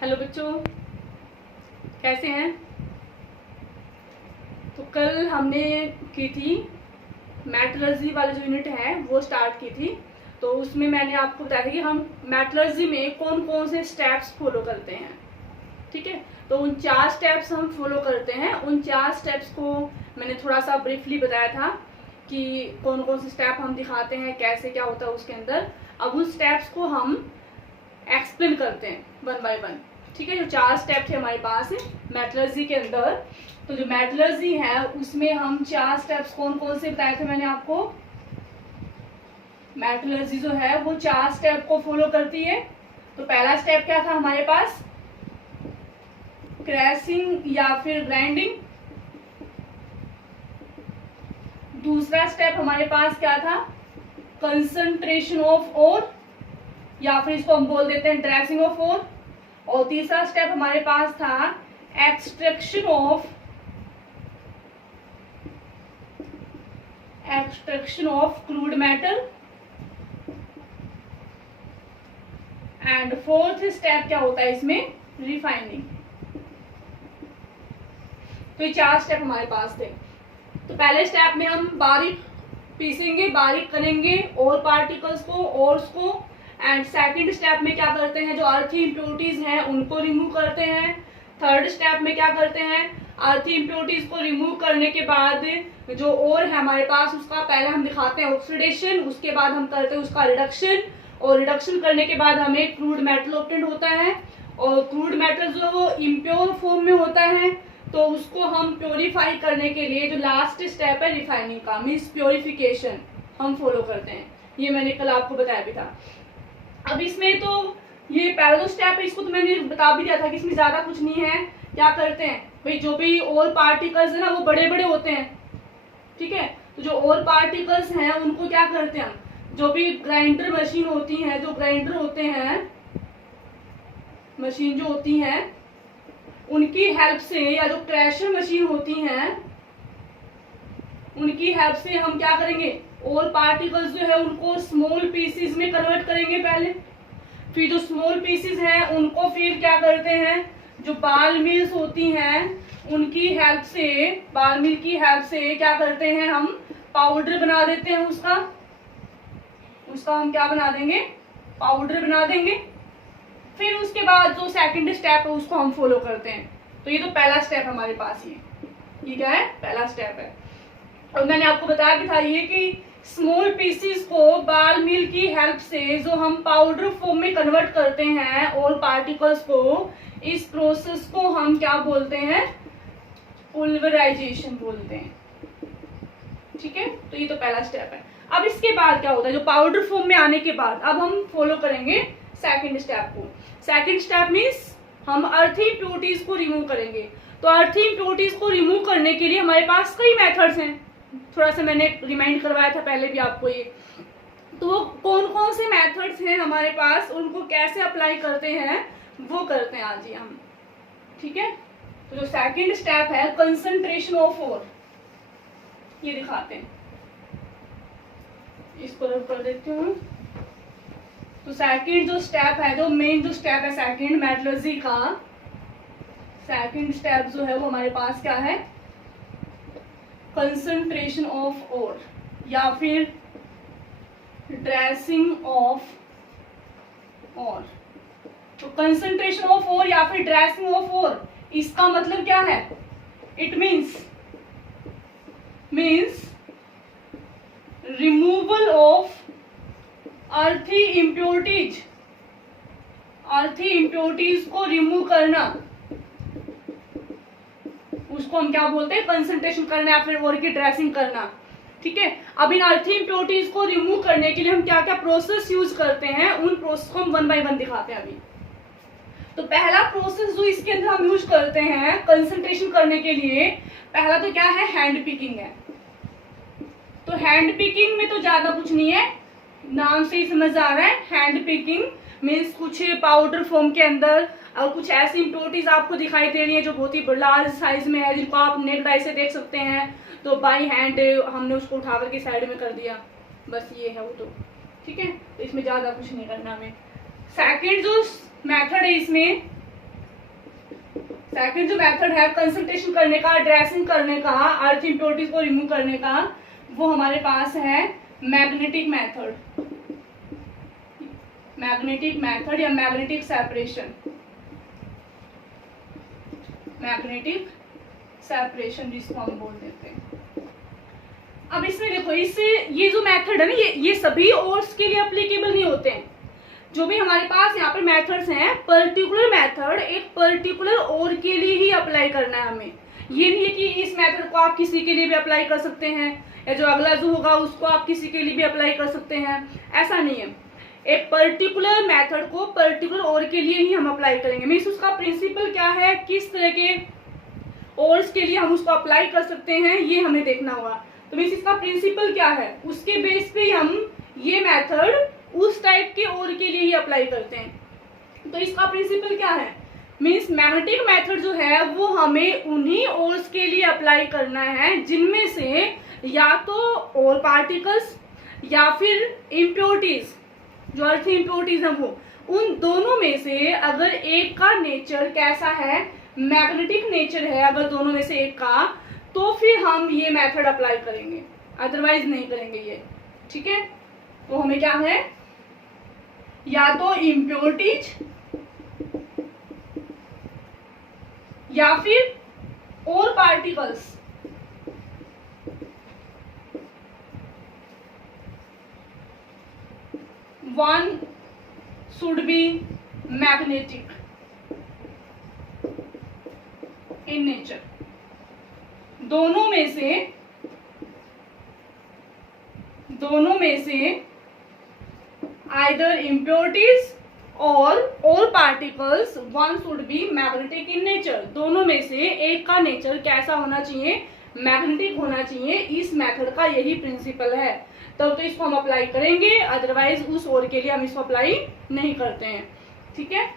Hello बच्चों, कैसे हैं। तो कल हमने की थी मेटलर्जी वाली जो यूनिट है वो स्टार्ट की थी। तो उसमें मैंने आपको बताया था कि हम मेटलर्जी में कौन कौन से स्टेप्स फॉलो करते हैं। ठीक है, तो उन 4 स्टेप्स हम फॉलो करते हैं। उन 4 स्टेप्स को मैंने थोड़ा सा ब्रीफली बताया था कि कौन कौन से स्टेप हम दिखाते हैं, कैसे क्या होता है उसके अंदर। अब उन स्टेप्स को हम एक्सप्लेन करते हैं वन बाय वन। ठीक है, जो 4 स्टेप थे हमारे पास मेटलर्जी के अंदर, तो जो मेटलर्जी है उसमें हम 4 स्टेप्स कौन कौन से बताए थे मैंने आपको। मेटलर्जी जो है वो 4 स्टेप को फॉलो करती है। तो पहला स्टेप क्या था हमारे पास, क्रैशिंग या फिर ग्राइंडिंग। दूसरा स्टेप हमारे पास क्या था, कंसंट्रेशन ऑफ ओर, या फिर इसको हम बोल देते हैं ड्रेसिंग ऑफ ओर। और तीसरा स्टेप हमारे पास था extraction of crude metal. And fourth step क्या होता है इसमें, रिफाइनिंग। तो ये 4 स्टेप हमारे पास थे। तो पहले स्टेप में हम बारीक पीसेंगे, बारीक करेंगे और पार्टिकल्स को, ओर्स को। एंड सेकंड स्टेप में क्या करते हैं, जो अर्थी इम्प्योरिटीज हैं उनको रिमूव करते हैं। थर्ड स्टेप में क्या करते हैं, अर्थी इम्प्योरिटीज को रिमूव करने के बाद जो ओर है हमारे पास उसका पहले हम दिखाते हैं ऑक्सीडेशन, उसके बाद हम करते हैं उसका रिडक्शन। और रिडक्शन करने के बाद हमें क्रूड मेटल ऑब्टेन होता है। और क्रूड मेटल जो वो इम्प्योर फॉर्म में होता है, तो उसको हम प्योरीफाई करने के लिए जो लास्ट स्टेप है रिफाइनिंग का, मीन्स प्योरिफिकेशन हम फॉलो करते हैं। ये मैंने कल आपको बताया भी था। अब इसमें तो ये पहला जो स्टेप है इसको तो मैंने बता भी दिया था कि इसमें ज्यादा कुछ नहीं है। क्या करते हैं भाई, जो भी और पार्टिकल्स है ना वो बड़े बड़े होते हैं। ठीक है, तो जो और पार्टिकल्स हैं उनको क्या करते हैं हम, जो भी ग्राइंडर मशीन होती है, जो ग्राइंडर होते हैं, मशीन जो होती है उनकी हेल्प से, या जो क्रैशर मशीन होती हैं उनकी हेल्प से हम क्या करेंगे, और पार्टिकल्स जो है उनको स्मॉल पीसेस में कन्वर्ट करेंगे पहले। फिर जो स्मॉल पीसेस हैं उनको फिर क्या करते हैं, जो बाल मिल्स होती हैं उनकी हेल्प से, बाल मिल की हेल्प से क्या करते हैं, हम पाउडर बना देते हैं। उसका हम क्या बना देंगे, पाउडर बना देंगे। फिर उसके बाद जो सेकंड स्टेप है उसको हम फॉलो करते हैं। तो ये तो पहला स्टेप हमारे पास ही है। ये क्या है, पहला स्टेप है। और मैंने आपको बताया भी था ये कि स्मॉल पीसेस को बाल मिल की हेल्प से जो हम पाउडर फॉर्म में कन्वर्ट करते हैं और पार्टिकल्स को, इस प्रोसेस को हम क्या बोलते हैं, पुल्वराइजेशन बोलते हैं। ठीक है, तो ये तो पहला स्टेप है। अब इसके बाद क्या होता है, जो पाउडर फॉर्म में आने के बाद अब हम फॉलो करेंगे सेकंड स्टेप को। सेकंड स्टेप मीन्स हम अर्थी इम्प्योरिटीज को रिमूव करेंगे। तो अर्थी इम्प्योरिटीज को रिमूव करने के लिए हमारे पास कई मेथड्स हैं। थोड़ा सा मैंने रिमाइंड करवाया था पहले भी आपको ये। तो वो कौन कौन से मेथड्स हैं हमारे पास, उनको कैसे अप्लाई करते हैं वो करते हैं आज ही हम। ठीक है, तो जो सेकंड स्टेप है कंसंट्रेशन ऑफ ओर, ये दिखाते हैं। इसको रब कर देती हूँ। तो सेकंड जो स्टेप है, जो मेन जो स्टेप है सेकंड मेटलर्जी का, सेकंड स्टेप जो है वो हमारे पास क्या है, कंसंट्रेशन ऑफ ओर या फिर ड्रेसिंग ऑफ ओर। तो कंसंट्रेशन ऑफ ओर या फिर ड्रेसिंग ऑफ ओर, इसका मतलब क्या है, इट मीन्स रिमूवल ऑफ अर्थी इम्प्योरिटीज। अर्थी इम्प्योरिटीज को रिमूव करना, उसको हम क्या बोलते हैं, कंसंट्रेशन करना या फिर ओर की ड्रेसिंग करना। ठीक है, अब इन अर्थी इम्प्योरिटीज को रिमूव करने के लिए हम क्या क्या प्रोसेस यूज करते हैं, उन प्रोसेस को हम वन बाय वन दिखाते हैं अभी। तो पहला प्रोसेस जो इसके अंदर हम यूज करते हैं कंसंट्रेशन करने के लिए, पहला तो क्या है, हैंड पिकिंग है। तो हैंड पिकिंग में तो ज्यादा कुछ नहीं है, नाम से ही समझ आ रहा है। हैंड पिकिंग मीन्स कुछ पाउडर फॉर्म के अंदर और कुछ ऐसी इम्प्योरिटीज आपको दिखाई दे रही है जो बहुत ही लार्ज साइज में है, जिनको आप नेक्ड आई से देख सकते हैं। तो बाई हैंड हमने उसको उठा करके साइड में कर दिया, बस ये है वो। तो ठीक है, तो इसमें ज्यादा कुछ नहीं करना हमें। सेकंड जो मेथड है इसमें सेकंड जो मेथड है कंसंट्रेशन करने का, ड्रेसिंग करने का, अर्थ इम्प्योरिटीज को रिमूव करने का, वो हमारे पास है मैग्नेटिक मेथड, मैग्नेटिक मेथड या मैग्नेटिक सेपरेशन, मैग्नेटिक सेपरेशन जिसको हम बोल देते हैं। अब इसमें देखो, इससे ये जो मेथड है ना, ये सभी ओर्स के लिए अप्लीकेबल नहीं होते हैं। जो भी हमारे पास यहाँ पर मेथड्स हैं, पर्टिकुलर मेथड एक पर्टिकुलर ओर के लिए ही अप्लाई करना है हमें। ये नहीं है कि इस मेथड को आप किसी के लिए भी अप्लाई कर सकते हैं, या जो अगला जो होगा उसको आप किसी के लिए भी अप्लाई कर सकते हैं, ऐसा नहीं है। एक पर्टिकुलर मेथड को पर्टिकुलर ओर के लिए ही हम अप्लाई करेंगे। मीन्स उसका प्रिंसिपल क्या है, किस तरह के ओर्स के लिए हम उसको अप्लाई कर सकते हैं, ये हमें देखना होगा। तो मीन्स इसका प्रिंसिपल क्या है, उसके बेस पे हम ये मेथड उस टाइप के ओर के लिए ही अप्लाई करते हैं। तो इसका प्रिंसिपल क्या है, मीन्स मैग्नेटिक मेथड जो है वो हमें उन्हीं ओर्स के लिए अप्लाई करना है जिनमें से या तो ओर पार्टिकल्स या फिर इम्प्योरिटीज, जो अर्थ इम्प्योरिटीज है वो, उन दोनों में से अगर एक का नेचर कैसा है, मैग्नेटिक नेचर है अगर दोनों में से एक का, तो फिर हम ये मेथड अप्लाई करेंगे, अदरवाइज नहीं करेंगे ये। ठीक है, तो हमें क्या है, या तो इम्प्योरिटीज या फिर और particles, one should be magnetic in nature. दोनों में से आइदर इम्प्योरिटीज और particles, one should be magnetic in nature. दोनों में से एक का नेचर कैसा होना चाहिए, मैग्नेटिक होना चाहिए। इस मेथड का यही प्रिंसिपल है, तब तो इसको हम अप्लाई करेंगे, अदरवाइज उस ओर के लिए हम इसको अप्लाई नहीं करते हैं। ठीक है,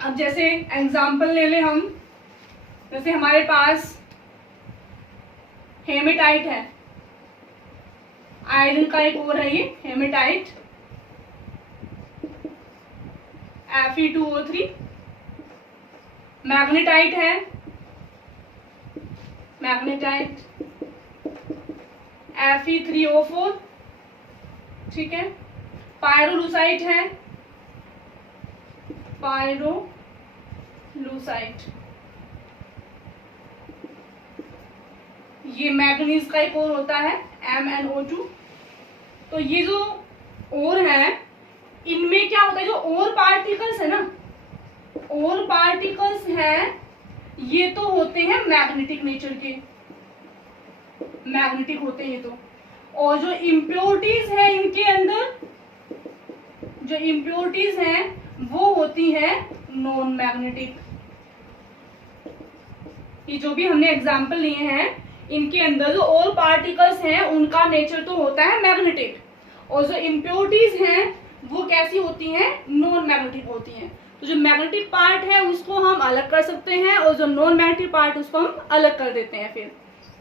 अब जैसे एग्जांपल ले लें हम, जैसे हमारे पास हेमेटाइट है, आयरन का एक और है ये हेमेटाइट, Fe2O3। मैग्नेटाइट है, मैग्नेटाइट Fe3O4। ठीक है, पायरोलूसाइट है, पायरोलूसाइट, ये मैग्नीज का एक और होता है MnO2। तो ये जो और है, इनमें क्या होता है, जो और पार्टिकल्स है ना, और पार्टिकल्स हैं, ये तो होते हैं मैग्नेटिक नेचर के, मैग्नेटिक होते हैं ये तो। और जो इम्प्योरिटीज है इनके अंदर, जो इम्प्योरिटीज हैं वो होती हैं नॉन मैग्नेटिक। ये जो भी हमने एग्जाम्पल लिए हैं, इनके अंदर जो और पार्टिकल्स हैं उनका नेचर तो होता है मैग्नेटिक, और जो इम्प्योरिटीज हैं वो कैसी होती हैं, नॉन मैग्नेटिक होती हैं। तो जो मैग्नेटिक पार्ट है उसको हम अलग कर सकते हैं, और जो नॉन मैग्नेटिक पार्ट उसको हम अलग कर देते हैं फिर।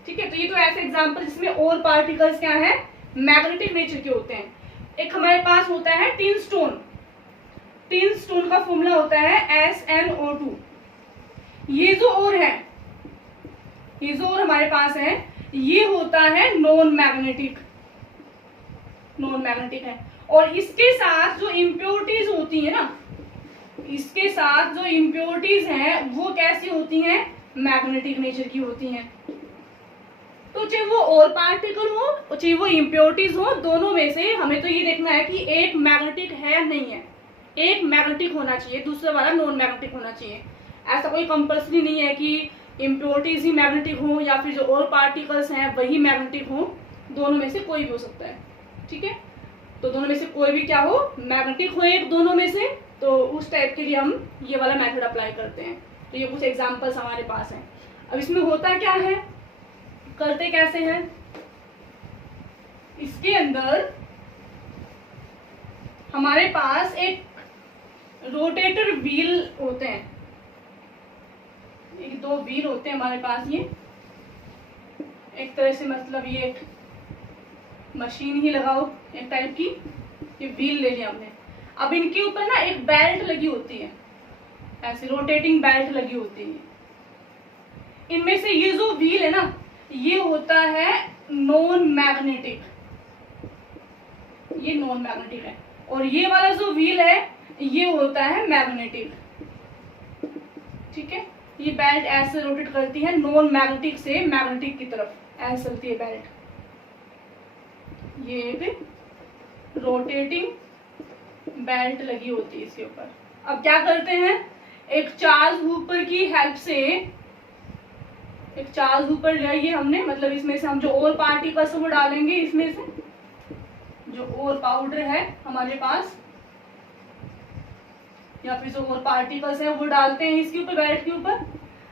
ठीक है, तो ये तो ऐसे एग्जांपल जिसमें और पार्टिकल्स क्या है, मैग्नेटिक नेचर के होते हैं। एक हमारे पास होता है टिन स्टोन, टिन स्टोन का फॉर्मूला होता है SnO2। ये जो और है, ये जो और हमारे पास है, ये होता है नॉन मैग्नेटिक, नॉन मैग्नेटिक है। और इसके साथ जो इम्प्योरिटीज होती है ना, इसके साथ जो इम्प्योरिटीज हैं वो कैसी होती हैं, मैग्नेटिक नेचर की होती हैं। तो चाहे वो और पार्टिकल हो और चाहे वो इम्प्योरिटीज हो, दोनों में से हमें तो ये देखना है कि एक मैग्नेटिक है या नहीं है। एक मैग्नेटिक होना चाहिए, दूसरा वाला नॉन मैग्नेटिक होना चाहिए। ऐसा कोई कंपल्सरी नहीं है कि इम्प्योरिटीज ही मैग्नेटिक हो या फिर जो और पार्टिकल्स हैं वही मैग्नेटिक हो, दोनों में से कोई भी हो सकता है। ठीक है, तो दोनों में से कोई भी क्या हो, मैग्नेटिक हो एक दोनों में से, तो उस टाइप के लिए हम ये वाला मेथड अप्लाई करते हैं। तो ये कुछ एग्जांपल्स हमारे पास हैं। अब इसमें होता क्या है, करते कैसे हैं, इसके अंदर हमारे पास एक रोटेटर व्हील होते हैं, एक दो व्हील होते हैं हमारे पास। ये एक तरह से मतलब ये एक मशीन ही लगाओ एक टाइप की, ये व्हील ले लिया हमने। अब इनके ऊपर ना एक बेल्ट लगी होती है, ऐसे रोटेटिंग बेल्ट लगी होती है। इनमें से ये जो व्हील है ना, ये होता है नॉन मैग्नेटिक, ये नॉन मैग्नेटिक है, और ये वाला जो व्हील है ये होता है मैग्नेटिक। ठीक है, ये बेल्ट ऐसे रोटेट करती है नॉन मैग्नेटिक से मैग्नेटिक की तरफ, ऐसे चलती है बेल्ट। ये एक रोटेटिंग बेल्ट लगी होती है इसके ऊपर। अब क्या करते हैं, एक चार्ज हुपर की हेल्प से, एक चार्ज हुपर लिया हमने, मतलब इसमें से हम जो और पार्टिकल्स वो डालेंगे, इसमें से जो और पाउडर है हमारे पास या फिर जो और पार्टिकल्स है वो डालते हैं इसके ऊपर, बेल्ट के ऊपर।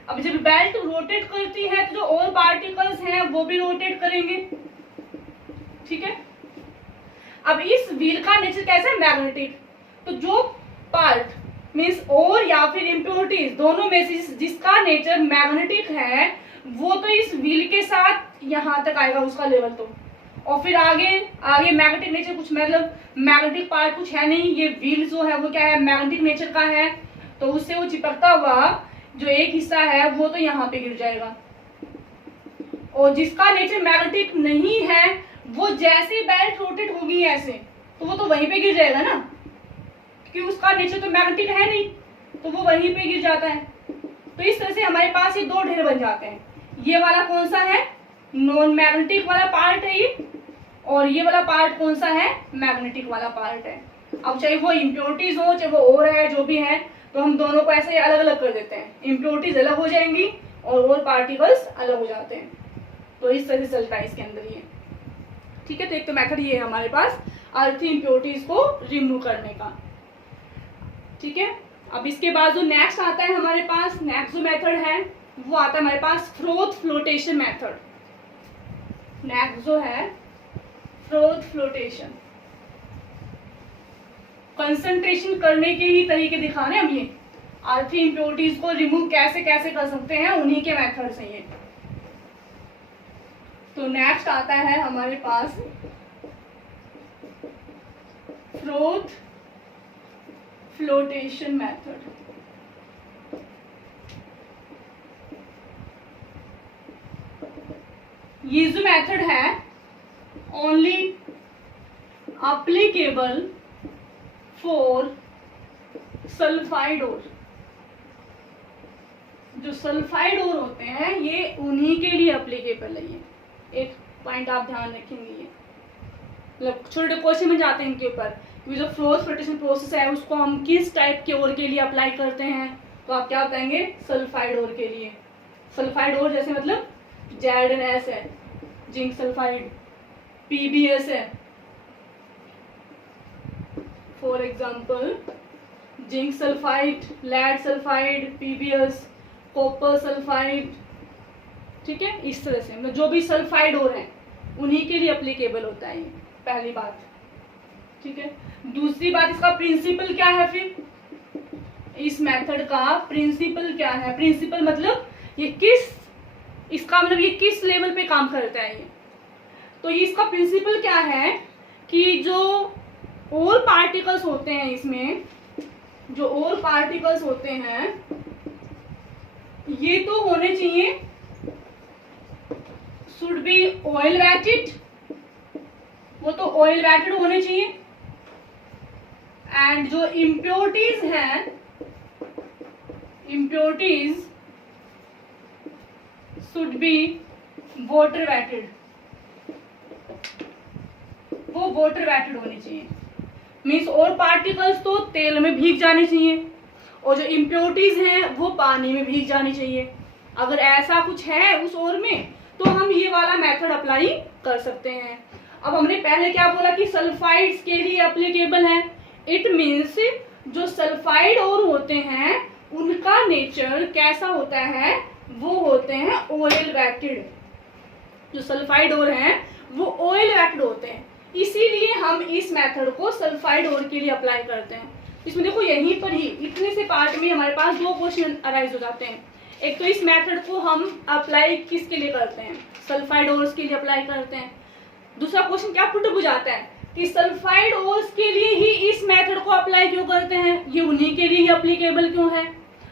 अब जब बेल्ट रोटेट करती है तो जो और पार्टिकल्स हैं वो भी रोटेट करेंगे। ठीक है, अब इस व्हील का नेचर कैसा है, मैग्नेटिक। तो जो पार्ट मीन्स और या फिर इम्प्योरिटीज दोनों में से जिसका नेचर मैग्नेटिक है वो तो इस व्हील के साथ यहाँ तक आएगा उसका लेवल, तो और फिर आगे आगे मैग्नेटिक नेचर कुछ, मतलब मैग्नेटिक पार्ट कुछ है नहीं, ये व्हील जो है वो क्या है, मैग्नेटिक नेचर का है, तो उससे वो चिपकता हुआ जो एक हिस्सा है वो तो यहाँ पे गिर जाएगा। और जिसका नेचर मैग्नेटिक नहीं है वो जैसे बेल्ट रोटेट होगी ऐसे, तो वो तो वहीं पे गिर जाएगा ना, क्योंकि उसका नेचर तो मैग्नेटिक है नहीं, तो वो वहीं पे गिर जाता है। तो इस तरह से हमारे पास ये दो ढेर बन जाते हैं। ये वाला कौन सा है, नॉन मैग्नेटिक वाला पार्ट है ये, और ये वाला पार्ट कौन सा है, मैग्नेटिक वाला पार्ट है। अब चाहे वो इम्प्योरिटीज हो चाहे वो और है जो भी है, तो हम दोनों को ऐसे अलग अलग कर देते हैं, इम्प्योरिटीज अलग हो जाएंगी और पार्टिकल्स अलग हो जाते हैं। तो इस तरह से चलता है इसके अंदर ये। ठीक है, तो एक तो मेथड ये है हमारे पास अर्थी इम्प्योरिटीज को रिमूव करने का। ठीक है, अब इसके बाद जो नेक्स्ट आता है हमारे पास, नेक्स्ट जो मेथड है वो आता है हमारे पास फ्रोथ फ्लोटेशन मेथड। नेक्स्ट जो है फ्रोथ फ्लोटेशन, कंसंट्रेशन करने के ही तरीके दिखा रहे हैं हम, ये अर्थी इम्प्योरिटीज को रिमूव कैसे कैसे कर सकते हैं उन्हीं के मेथड्स हैं ये। तो नेक्स्ट आता है हमारे पास फ्रोथ फ्लोटेशन मेथड। ये जो मेथड है only applicable for sulphide ore. जो सल्फाइड ओर होते हैं ये उन्हीं के लिए एप्लीकेबल है। ये एक पॉइंट आप ध्यान रखेंगे, ये मतलब छोटे क्वेश्चन में जाते हैं इनके ऊपर, जो फ्रोथ फ्लोटेशन प्रोसेस है उसको हम किस टाइप के ओर के लिए अप्लाई करते हैं, तो आप क्या बताएंगे, सल्फाइड ओर के लिए। सल्फाइड ओर जैसे मतलब ZnS है, जिंक सल्फाइड, PbS है, for example zinc sulphide, lead sulphide, PbS, copper sulphide. ठीक है, इस तरह से मतलब जो भी सल्फाइड ओर है उन्हीं के लिए एप्लीकेबल होता है ये, पहली बात। ठीक है, दूसरी बात, इसका प्रिंसिपल क्या है, फिर इस मेथड का प्रिंसिपल क्या है। प्रिंसिपल मतलब ये किस, इसका मतलब ये किस लेवल पे काम करता है ये। तो ये इसका प्रिंसिपल क्या है कि जो और पार्टिकल्स होते हैं इसमें, जो और पार्टिकल्स होते हैं ये तो होने चाहिए, शुड बी ऑयल वेटेड, वो तो ऑयल वेटेड होने चाहिए। एंड जो इम्प्योरिटीज हैं, impurities should be water wetted, वो वाटर वेटेड होनी चाहिए। मीन्स और पार्टिकल्स तो तेल में भीग जाने चाहिए और जो इम्प्योरिटीज हैं वो पानी में भीग जानी चाहिए। अगर ऐसा कुछ है उस ओर में तो हम ये वाला मेथड अप्लाई कर सकते हैं। अब हमने पहले क्या बोला कि सल्फाइड्स के लिए एप्लीकेबल है। इट मीन्स जो सल्फाइड ओर होते हैं उनका नेचर कैसा होता है, वो होते हैं ऑयल वेटेड। जो सल्फाइड ओर हैं वो ऑयल वेटेड होते हैं, इसीलिए हम इस मेथड को सल्फाइड ओर के लिए अप्लाई करते हैं। इसमें देखो यहीं पर ही इतने से पार्ट में हमारे पास दो क्वेश्चन अराइज हो जाते हैं। एक तो इस मेथड को हम अप्लाई किसके लिए करते हैं, सल्फाइड ओर्स के लिए अप्लाई करते हैं। दूसरा क्वेश्चन क्या पुट हो जाता है कि सल्फाइड ओर्स के लिए ही इस मेथड को अप्लाई क्यों करते हैं, ये उन्हीं के लिए ही अप्लीकेबल क्यों है।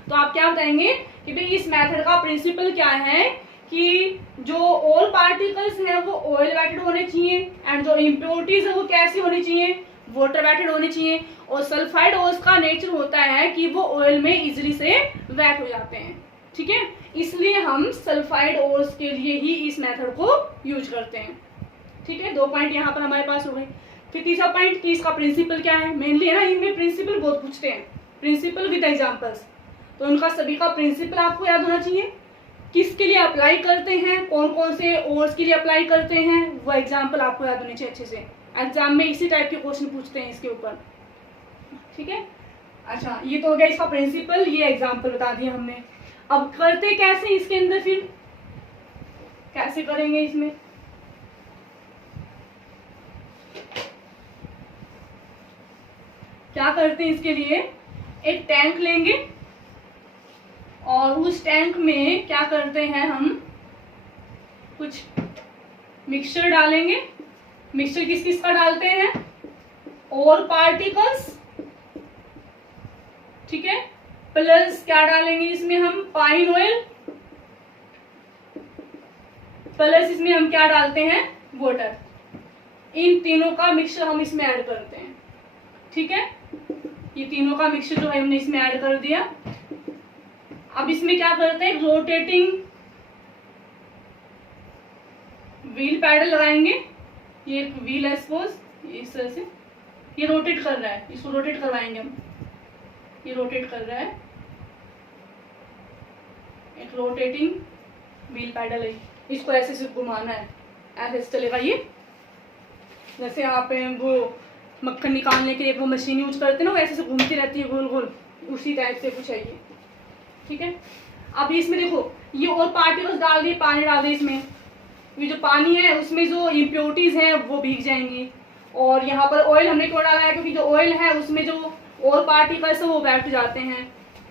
तो आप क्या बताएंगे कि भाई इस मेथड का प्रिंसिपल क्या है कि जो ऑल पार्टिकल्स हैं वो ऑयल वेटेड होने चाहिए एंड जो इम्प्योरिटीज है वो कैसी होनी चाहिए, वाटर वेटेड होनी चाहिए। और सल्फाइड ओर्स का नेचर होता है कि वो ऑयल में इजीली से वेट हो जाते हैं, ठीक है, इसलिए हम सल्फाइड ओर्स के लिए ही इस मेथड को यूज करते हैं, ठीक है। 2 पॉइंट यहाँ पर हमारे पास हो गए। फिर तीसरा पॉइंट कि इसका प्रिंसिपल क्या है। मेनली है ना इनमें प्रिंसिपल बहुत पूछते हैं, प्रिंसिपल विद एग्जांपल्स, तो इनका सभी का प्रिंसिपल आपको याद होना चाहिए, किसके लिए अप्लाई करते हैं, कौन कौन से ओर्स के लिए अप्लाई करते हैं, वो एग्जाम्पल आपको याद होने चाहिए अच्छे से। एग्जाम में इसी टाइप के क्वेश्चन पूछते हैं इसके ऊपर, ठीक है। अच्छा, ये तो हो गया इसका प्रिंसिपल, ये एग्जाम्पल बता दिया हमने। अब करते कैसे इसके अंदर, फिर कैसे करेंगे इसमें। क्या करते हैं इसके लिए, एक टैंक लेंगे और उस टैंक में क्या करते हैं हम कुछ मिक्सचर डालेंगे। मिक्सचर किस किस का डालते हैं, और पार्टिकल्स, ठीक है, प्लस क्या डालेंगे इसमें हम पाइन ऑयल, प्लस इसमें हम क्या डालते हैं वाटर। इन तीनों का मिक्सचर हम इसमें ऐड करते हैं, ठीक है। ये तीनों का मिक्सचर जो है हमने इसमें ऐड कर दिया। अब इसमें क्या करते हैं, रोटेटिंग व्हील पैडल लगाएंगे। ये एक व्हील है सपोज, इस तरह से ये रोटेट कर रहा है, इसको रोटेट करवाएंगे हम। ये रोटेट कर रहा है, एक रोटेटिंग व्हील पैडल है, इसको ऐसे से घुमाना है, ऐसे चलेगा ये। जैसे आप वो मक्खन निकालने के लिए वो मशीन यूज करते हैं ना, वो ऐसे से घूमती रहती है गोल गोल, उसी टाइप से कुछ है ये, ठीक है। अब इसमें देखो ये और पार्टिकल्स डाल दिए, पानी डाल दिए इसमें, ये जो पानी है उसमें जो इम्प्योरिटीज हैं वो भीग जाएंगी। और यहाँ पर ऑयल हमने क्यों डाला है, क्योंकि जो ऑयल है उसमें जो और पार्टिकल्स है वो बैठ जाते हैं,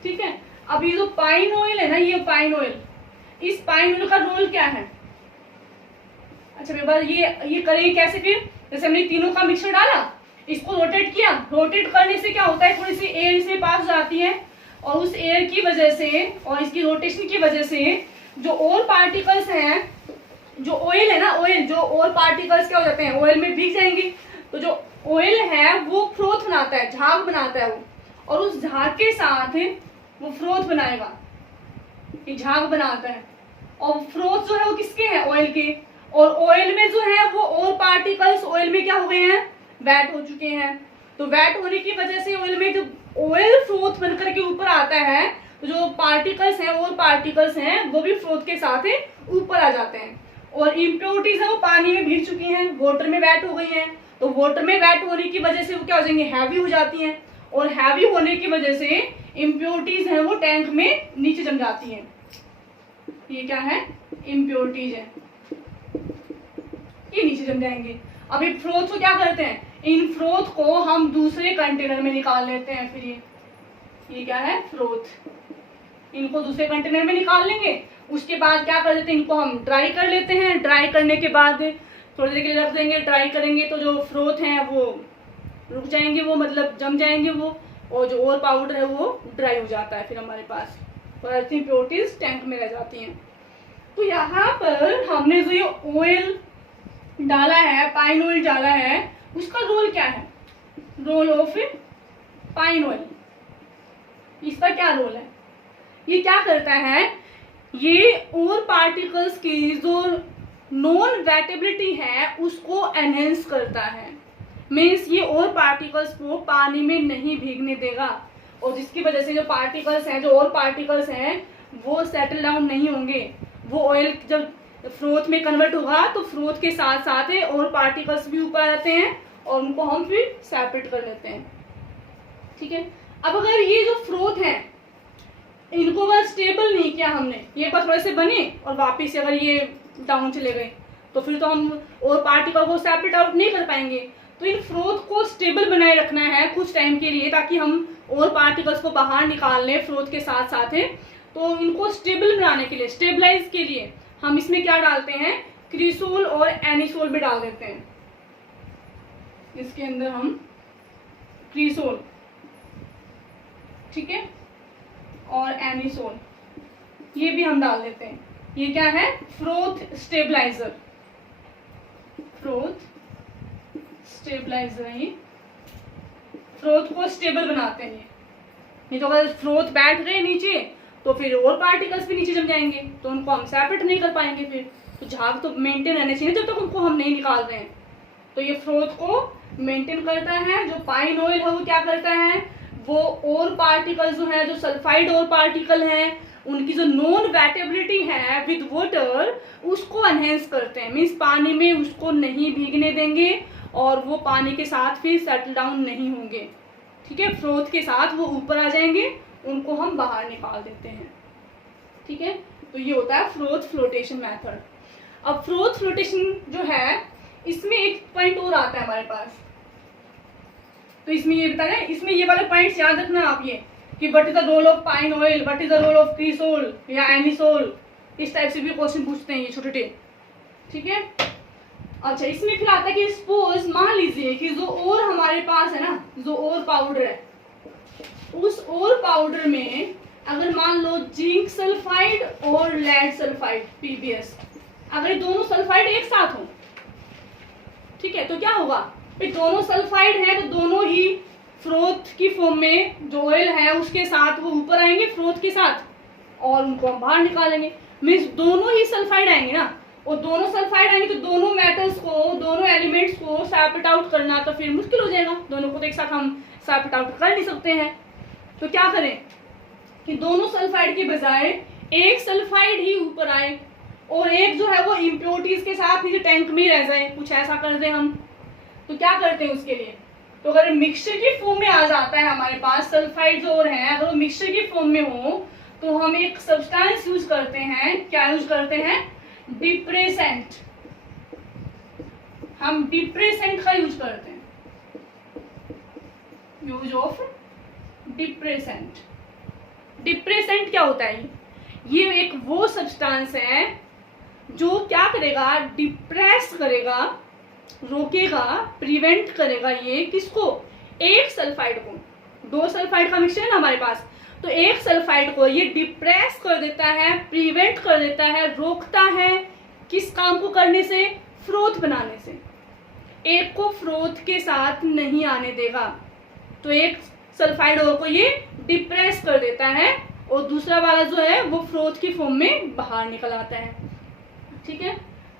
ठीक है। अब ये जो पाइन ऑयल है ना, ये पाइन ऑयल, इस पाइन ऑयल का रोल क्या है। अच्छा एक बार ये करेंगे कैसे, फिर जैसे हमने तीनों का मिक्सचर डाला, इसको रोटेट किया, रोटेट करने से क्या होता है, थोड़ी सी एयर इसमें पास जाती है और उस एयर की वजह से और इसकी रोटेशन की वजह से जो और पार्टिकल्स हैं, जो ऑयल है ना, ऑयल जो और पार्टिकल्स क्या हो जाते हैं, ऑयल में भीग जाएंगे। तो जो ऑयल है वो फ्रोथ बनाता है, झाग बनाता है वो, और उस झाग के साथ वो फ्रोथ बनाएगा, ये झाग बनाता है। और फ्रोथ जो है वो किसके हैं, ऑयल के। और ऑयल में जो है वो और पार्टिकल्स ऑयल में क्या हो गए हैं, वेट हो चुके हैं। तो वेट होने की वजह से ऑयल में जो ऑयल फ्रोथ बनकर के ऊपर आता है, तो जो पार्टिकल्स हैं और पार्टिकल्स हैं वो भी फ्रोथ के साथ ऊपर आ जाते हैं। और इम्प्योरिटीज है वो पानी में भीग चुकी हैं, वाटर में वेट हो गई हैं। तो वाटर में वेट होने की वजह से वो क्या हो जाएंगे, हैवी हो जाती हैं। और हैवी होने की वजह से इम्प्योरिटीज है वो टैंक में नीचे जम जाती हैं। ये क्या है, इम्प्योरिटीज है, ये नीचे जम जाएंगे। अब ये फ्रोथ को क्या करते हैं, इन फ्रोथ को हम दूसरे कंटेनर में निकाल लेते हैं। फिर ये क्या है, फ्रोथ, इनको दूसरे कंटेनर में निकाल लेंगे। उसके बाद क्या कर देते हैं, इनको हम ड्राई कर लेते हैं। ड्राई करने के बाद थोड़ी देर के लिए रख देंगे, ड्राई करेंगे तो जो फ्रोथ हैं वो रुक जाएंगे, वो मतलब जम जाएंगे वो, और जो और पाउडर है वो ड्राई हो जाता है फिर हमारे पास, और ऐसी इम्प्योरिटीज टैंक में रह जाती हैं। तो यहाँ पर हमने जो ये ऑयल डाला है, पाइन ऑयल डाला है, उसका रोल क्या है, रोल ऑफ पाइन ऑयल, इसका क्या रोल है। ये क्या करता है, ये और पार्टिकल्स की जो नॉन वेटेबिलिटी है उसको एनहेंस करता है। मीन्स ये और पार्टिकल्स को पानी में नहीं भीगने देगा, और जिसकी वजह से जो पार्टिकल्स हैं, जो और पार्टिकल्स हैं वो सेटल डाउन नहीं होंगे। वो ऑयल जब फ्रोथ में कन्वर्ट होगा तो फ्रोथ के साथ साथ और पार्टिकल्स भी ऊपर आते हैं और उनको हम फिर सेपरेट कर लेते हैं, ठीक है। अब अगर ये जो फ्रोथ है इनको अगर स्टेबल नहीं किया हमने, ये बस थोड़े से बने और वापिस से अगर ये डाउन चले गए, तो फिर तो हम और पार्टिकल को सेपरेट आउट नहीं कर पाएंगे। तो इन फ्रोथ को स्टेबल बनाए रखना है कुछ टाइम के लिए, ताकि हम और पार्टिकल्स को बाहर निकाल लें फ्रोथ के साथ साथ। तो इनको स्टेबल बनाने के लिए, स्टेबलाइज के लिए हम इसमें क्या डालते हैं, क्रिसोल और एनिसोल भी डाल देते हैं। इसके अंदर हम क्रिसोल, ठीक है, और एनिसोल, ये भी हम डाल देते हैं। ये क्या है? फ्रोथ स्टेबलाइजर, फ्रोथ स्टेबलाइजर है। ये फ्रोथ को स्टेबल बनाते हैं। ये तो अगर फ्रोथ बैठ गए नीचे तो फिर और पार्टिकल्स भी नीचे जम जाएंगे, तो उनको हम सेपरेट नहीं कर पाएंगे। फिर तो झाग तो मेंटेन रहना चाहिए जब तक उनको हम नहीं निकाल रहे हैं। तो ये फ्रोथ को मेंटेन करता है। जो पाइन ऑयल है वो क्या करता है? वो और पार्टिकल्स जो है, जो सल्फाइड और पार्टिकल हैं, उनकी जो नॉन वेटेबिलिटी है विद वाटर, उसको एनहेंस करते हैं। मीन्स पानी में उसको नहीं भीगने देंगे और वो पानी के साथ फिर सेटल डाउन नहीं होंगे। ठीक है, फ्रोथ के साथ वो ऊपर आ जाएंगे, उनको हम बाहर निकाल देते हैं। ठीक है, तो ये होता है फ्रोथ फ्लोटेशन मेथड। अब फ्रोथ फ्लोटेशन जो है, इसमें एक पॉइंट और आता है हमारे पास। तो इसमें ये बता रहे, इसमें ये वाले पॉइंट्स याद रखना आप, ये कि what is the role of pine oil, what is the role of cresol या एनिसोल, इस टाइप से भी क्वेश्चन पूछते हैं ये छोटे। ठीक है, अच्छा इसमें फिर आता है कि सपोज मान लीजिए कि जो और हमारे पास है ना, जो और पाउडर है, उस और पाउडर में अगर मान लो जिंक सल्फाइड और लेड सल्फाइड पीबीएस, अगर ये दोनों सल्फाइड एक साथ हो, ठीक है, तो क्या होगा? फिर दोनों सल्फाइड है तो दोनों ही फ्रोथ की फॉर्म में जो ऑयल है उसके साथ वो ऊपर आएंगे फ्रोथ के साथ, और उनको हम बाहर निकालेंगे। मीन्स दोनों ही सल्फाइड आएंगे ना, और दोनों सल्फाइड आएंगे तो दोनों मेटल्स को, दोनों एलिमेंट्स को सेपरेट आउट करना तो फिर मुश्किल हो जाएगा। दोनों को तो एक साथ हम सेपरेट आउट कर नहीं सकते हैं। तो क्या करें कि दोनों सल्फाइड के बजाय एक सल्फाइड ही ऊपर आए और एक जो है वो इम्प्योरिटीज के साथ नीचे टैंक में ही रह जाए, कुछ ऐसा कर दें हम। तो क्या करते हैं उसके लिए? तो अगर मिक्सचर की फॉर्म में आ जाता है हमारे पास सल्फाइड और हैं, अगर वो मिक्सचर की फॉर्म में हो तो हम एक सब्सटेंस यूज करते हैं। क्या यूज करते हैं? डिप्रेसेंट। हम डिप्रेसेंट का यूज करते हैं, यूज ऑफ डिप्रेसेंट। डिप्रेसेंट क्या होता है? ये एक वो सब्सटेंस है जो क्या करेगा? डिप्रेस करेगा, रोकेगा, प्रिवेंट करेगा। ये किसको? एक सल्फाइड को। दो सल्फाइड का मिक्सचर है ना हमारे पास, तो एक सल्फाइड को ये डिप्रेस कर देता है, प्रिवेंट कर देता है, रोकता है। किस काम को करने से? फ्रोथ बनाने से। एक को फ्रोथ के साथ नहीं आने देगा, तो एक सल्फाइड और को ये डिप्रेस कर देता है और दूसरा वाला जो है वो फ्रोथ की फॉर्म में बाहर निकल आता है। ठीक है,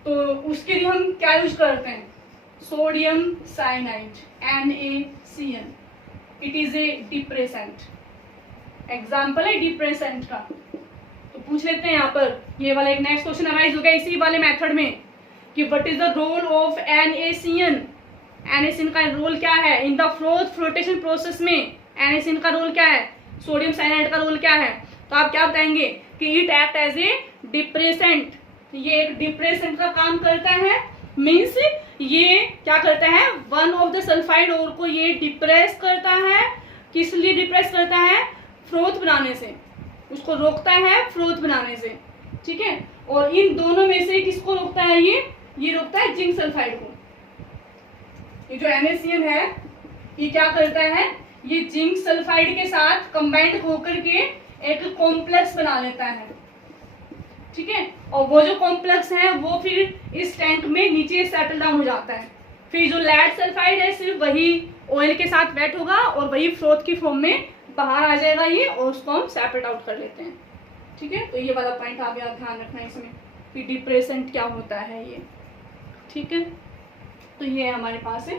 तो उसके लिए हम क्या यूज करते हैं? Sodium cyanide, NaCN। It is a depressant. Example है डिप्रेसेंट का। तो पूछ लेते हैं यहाँ पर, ये वाला एक नेक्स्ट क्वेश्चन अराइज हो गया इसी वाले मेथड में कि what is the role of NaCN। NaCN का रोल क्या है in the froth flotation process में? NaCN का रोल क्या है? सोडियम साइनाइड का रोल क्या है? तो आप क्या बताएंगे कि it act as a depressant. ये एक डिप्रेसेंट का काम करता है। मीन्स ये क्या करता है? वन ऑफ द सल्फाइड और को ये डिप्रेस करता है। किस लिए डिप्रेस करता है? फ्रोथ बनाने से। उसको रोकता है फ्रोथ बनाने से। ठीक है, और इन दोनों में से किसको रोकता है? ये रोकता है जिंक सल्फाइड को। ये जो NaCN है ये क्या करता है? ये जिंक सल्फाइड के साथ कंबाइंड होकर के एक कॉम्प्लेक्स बना लेता है। ठीक है, और वो जो कॉम्प्लेक्स है वो फिर इस टैंक में नीचे सेटल डाउन हो जाता है। फिर जो लेड सल्फाइड है सिर्फ वही ऑयल के साथ वेट होगा और वही फ्रोथ की फॉर्म में बाहर आ जाएगा ये, और उसको हम सेपरेट आउट कर लेते हैं। ठीक है, तो ये वाला पॉइंट आप याद ध्यान रखना है इसमें कि डिप्रेसेंट क्या होता है ये। ठीक है, तो ये हमारे पास है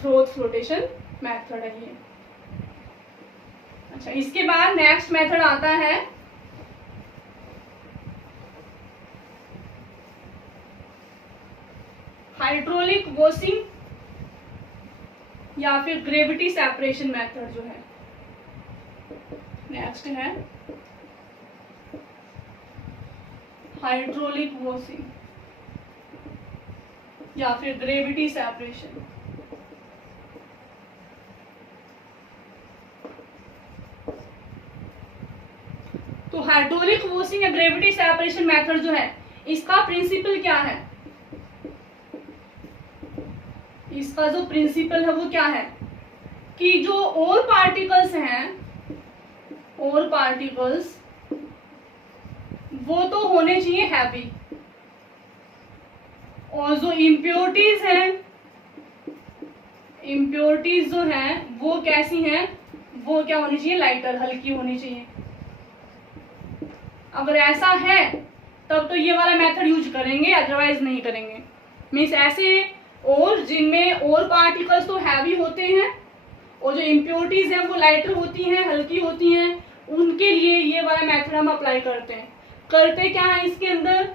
फ्रोथ फ्लोटेशन मेथड है ये। अच्छा, इसके बाद नेक्स्ट मेथड आता है हाइड्रोलिक वॉशिंग या फिर ग्रेविटी सेपरेशन मेथड जो है। नेक्स्ट है हाइड्रोलिक वॉशिंग या फिर ग्रेविटी सेपरेशन। तो हाइड्रोलिक वॉशिंग या ग्रेविटी सेपरेशन मेथड जो है, इसका प्रिंसिपल क्या है? इसका जो प्रिंसिपल है वो क्या है कि जो और पार्टिकल्स हैं, और पार्टिकल्स वो तो होने चाहिए हैवी, और जो इम्प्योरिटीज हैं, इम्प्योरिटीज जो हैं वो कैसी हैं, वो क्या होनी चाहिए, लाइटर, हल्की होनी चाहिए। अगर ऐसा है तब तो ये वाला मेथड यूज करेंगे, अदरवाइज नहीं करेंगे। मीन्स ऐसे और जिनमें और पार्टिकल्स तो हैवी होते हैं और जो इम्प्योरिटीज हैं वो लाइटर होती हैं, हल्की होती हैं, उनके लिए ये वाला मेथड हम अप्लाई करते हैं। करते क्या है इसके अंदर,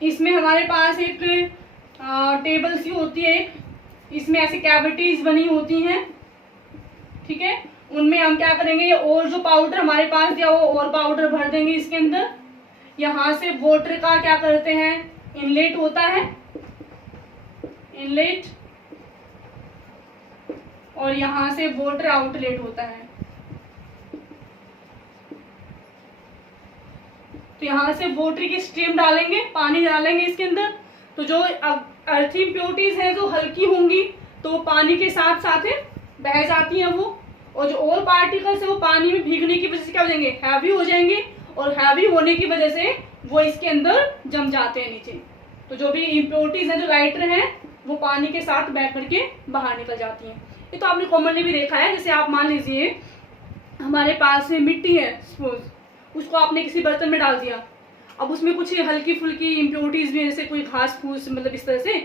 इसमें हमारे पास एक टेबल सी होती है, इसमें ऐसे कैविटीज बनी होती हैं, ठीक है। उनमें हम क्या करेंगे, और जो पाउडर हमारे पास दिया वो और पाउडर भर देंगे इसके अंदर। यहाँ से वाटर का क्या करते हैं, इनलेट होता है, इनलेट, और यहाँ से वाटर आउटलेट होता है। तो यहाँ से वाटर की स्ट्रीम डालेंगे, पानी डालेंगे इसके अंदर, तो जो अर्थी इम्प्योरिटीज हैं जो हल्की होंगी तो पानी के साथ साथ बह जाती हैं वो, और जो और पार्टिकल्स है वो पानी में भीगने की वजह से क्या हो जाएंगे, हैवी हो जाएंगे, और हैवी होने की वजह से वो इसके अंदर जम जाते हैं नीचे। तो जो भी इम्प्योरिटीज हैं जो लाइटर हैं वो पानी के साथ बह करके बाहर निकल जाती हैं। ये तो आपने कॉमनली भी देखा है, जैसे आप मान लीजिए हमारे पास मिट्टी है सपोज, उसको आपने किसी बर्तन में डाल दिया, अब उसमें कुछ हल्की फुल्की इम्प्योरिटीज भी, जैसे कोई घास फूस मतलब इस तरह से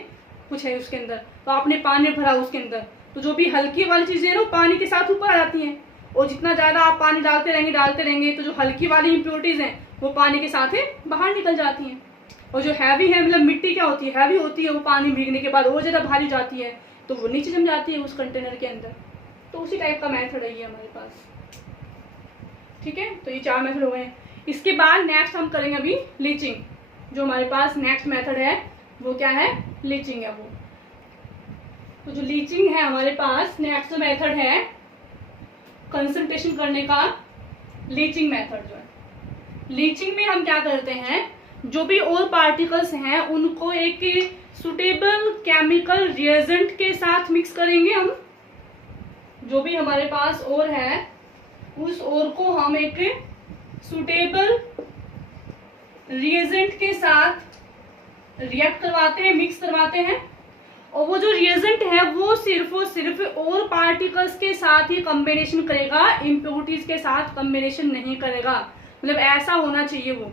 कुछ है उसके अंदर, तो आपने पानी भरा उसके अंदर, तो जो भी हल्की वाली चीजें हैं वो पानी के साथ ऊपर आ जाती हैं, और जितना ज्यादा आप पानी डालते रहेंगे तो जो हल्की वाली इम्प्योरिटीज हैं वो पानी के साथ बाहर निकल जाती हैं। और जो हैवी है, मतलब मिट्टी क्या होती है, हैवी होती है, वो पानी भीगने के बाद और ज्यादा भारी जाती है तो वो नीचे जम जाती है उस कंटेनर के अंदर। तो उसी टाइप का मेथड है ये हमारे पास, ठीक है। तो ये 4 मेथड हो गए। इसके बाद नेक्स्ट हम करेंगे अभी लीचिंग। जो हमारे पास नेक्स्ट मेथड है वो क्या है, लीचिंग है वो। तो जो लीचिंग है हमारे पास नेक्स्ट मेथड है कंसंट्रेशन करने का, लीचिंग मेथड जो है। लीचिंग में हम क्या करते हैं, जो भी और पार्टिकल्स हैं उनको एक सुटेबल केमिकल रिएजेंट के साथ मिक्स करेंगे हम। जो भी हमारे पास और है उस और को हम एक सुटेबल रिएजेंट के साथ रिएक्ट करवाते हैं, मिक्स करवाते हैं, और वो जो रिएजेंट है वो सिर्फ और सिर्फ और पार्टिकल्स के साथ ही कॉम्बिनेशन करेगा, इम्प्योरिटीज के साथ कॉम्बिनेशन नहीं करेगा। मतलब ऐसा होना चाहिए वो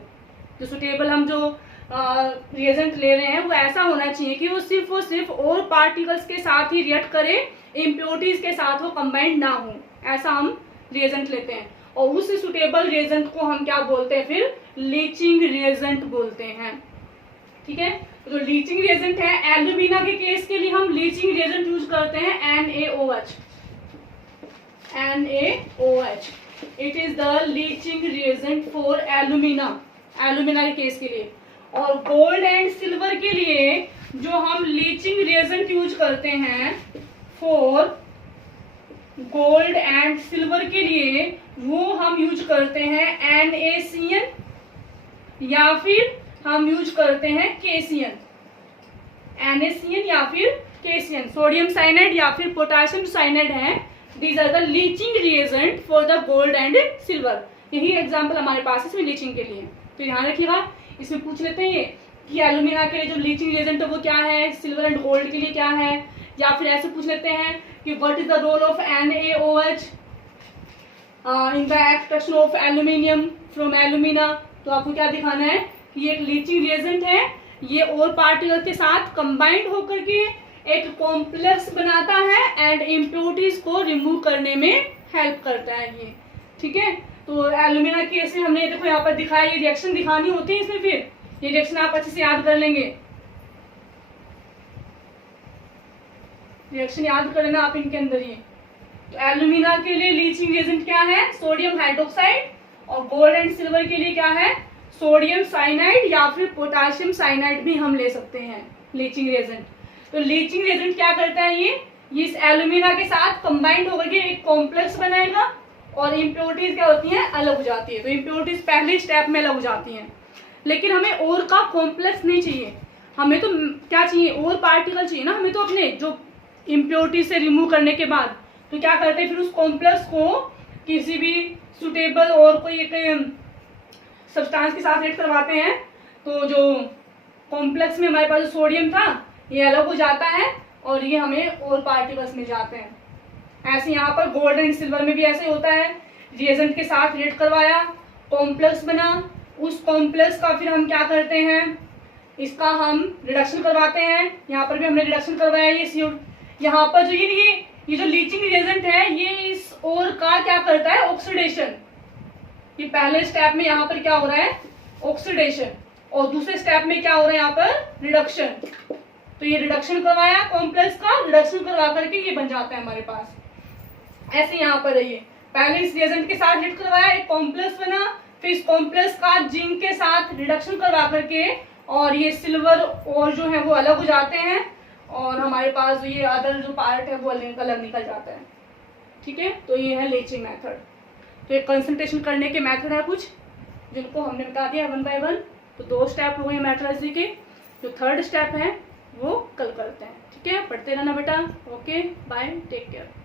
जो सुटेबल हम जो रिएजेंट ले रहे हैं वो ऐसा होना चाहिए कि वो सिर्फ और सिर्फ और पार्टिकल्स के साथ ही रिएक्ट करे, इम्प्योरिटीज के साथ वो कंबाइंड ना हो, ऐसा हम रिएजेंट लेते हैं। और उस सुटेबल रिएजेंट को हम क्या बोलते हैं, फिर लीचिंग रिएजेंट बोलते हैं, ठीक है। तो जो लीचिंग रिएजेंट है, एल्यूमिना के केस के लिए हम लीचिंग रिएजेंट यूज करते हैं NaOH। NaOH it is the leaching reagent for alumina, alumina के केस के लिए। और गोल्ड एंड सिल्वर के लिए जो हम लीचिंग रिएजेंट यूज करते हैं फॉर गोल्ड एंड सिल्वर के लिए, वो हम यूज करते हैं NaCN या फिर हम यूज करते हैं KCN। NaCN या फिर KCN, सोडियम साइनाइड या फिर पोटेशियम साइनाइड है। These are the leaching reagent for the gold and silver. यही एग्जाम्पल हमारे पास इसमें लीचिंग के लिए। तो ध्यान रखिएगा, इसमें पूछ लेते हैं ये कि एल्यूमिना के लिए जो लीचिंग रिएजेंट है वो क्या है, सिल्वर एंड गोल्ड के लिए क्या है, या फिर ऐसे पूछ लेते हैं कि what is the role of NaOH in the extraction of aluminium from alumina. तो आपको क्या दिखाना है कि ये एक लीचिंग रिएजेंट है, ये और पार्टिकल के साथ कंबाइंड होकर के एक कॉम्प्लेक्स बनाता है एंड इम्प्योरिटीज को रिमूव करने में हेल्प करता है ये, ठीक है। तो एल्यूमिना केस में हमने देखो यहाँ पर दिखाया, ये रिएक्शन दिखानी होती है इसमें, फिर ये रिएक्शन आप अच्छे से याद कर लेंगे, रिएक्शन याद कर लेना आप इनके अंदर ये। तो एल्यूमिना के लिए लीचिंग रिएजेंट क्या है, सोडियम हाइड्रोक्साइड, और गोल्ड एंड सिल्वर के लिए क्या है, सोडियम साइनाइड या फिर पोटेशियम साइनाइड भी हम ले सकते हैं लीचिंग रिएजेंट। तो लीचिंग रिएजेंट क्या करता है, ये इस एल्यूमिना के साथ कंबाइंड होकर के एक कॉम्प्लेक्स बनाएगा और इम्प्योरिटीज क्या होती हैं, अलग हो जाती है। तो इम्प्योरिटीज पहले स्टेप में अलग हो जाती हैं, लेकिन हमें और का कॉम्प्लेक्स नहीं चाहिए, हमें तो क्या चाहिए, और पार्टिकल चाहिए ना हमें। तो अपने जो इम्प्योरिटीज से रिमूव करने के बाद तो क्या करते हैं, फिर उस कॉम्प्लेक्स को किसी भी सुटेबल और कोई एक सब्सटेंस के साथ रिएक्ट करवाते हैं तो जो कॉम्प्लेक्स में हमारे पास जो सोडियम था ये अलग हो जाता है और ये हमें और पार्टिकल्स मिल जाते हैं। ऐसे यहाँ पर गोल्ड एंड सिल्वर में भी ऐसे होता है, रिएजेंट के साथ रिएक्ट करवाया, कॉम्प्लेक्स बना, उस कॉम्प्लेक्स का फिर हम क्या करते हैं, इसका हम रिडक्शन करवाते हैं। यहाँ पर भी हमने रिडक्शन करवाया। ये यहाँ पर जो ये जो लीचिंग रिएजेंट है ये इस और का क्या करता है, ऑक्सीडेशन। ये पहले स्टेप में यहाँ पर क्या हो रहा है, ऑक्सीडेशन, और दूसरे स्टेप में क्या हो रहा है यहाँ पर, रिडक्शन। तो ये रिडक्शन करवाया, कॉम्प्लेक्स का रिडक्शन करवा करके ये बन जाता है हमारे पास। ऐसे यहाँ पर है, ये पहले इस रिएजेंट के साथ रिएक्ट करवाया, एक कॉम्प्लेक्स बना, फिर इस कॉम्प्लेक्स का जिंक के साथ रिडक्शन करवा करके और ये सिल्वर और जो है वो अलग हो जाते हैं और हमारे पास ये अदर जो पार्ट है वो अलग निकल जाता है। ठीक है, तो ये है लेचिंग मेथड। तो एक कंसंट्रेशन करने के मेथड है कुछ जिनको हमने बता दिया 1 by 1। तो 2 स्टेप हो गए मेट्रोलॉजी के। जो थर्ड स्टेप है वो कल करते हैं। ठीक है, पढ़ते रहना बेटा। Okay, bye, take care.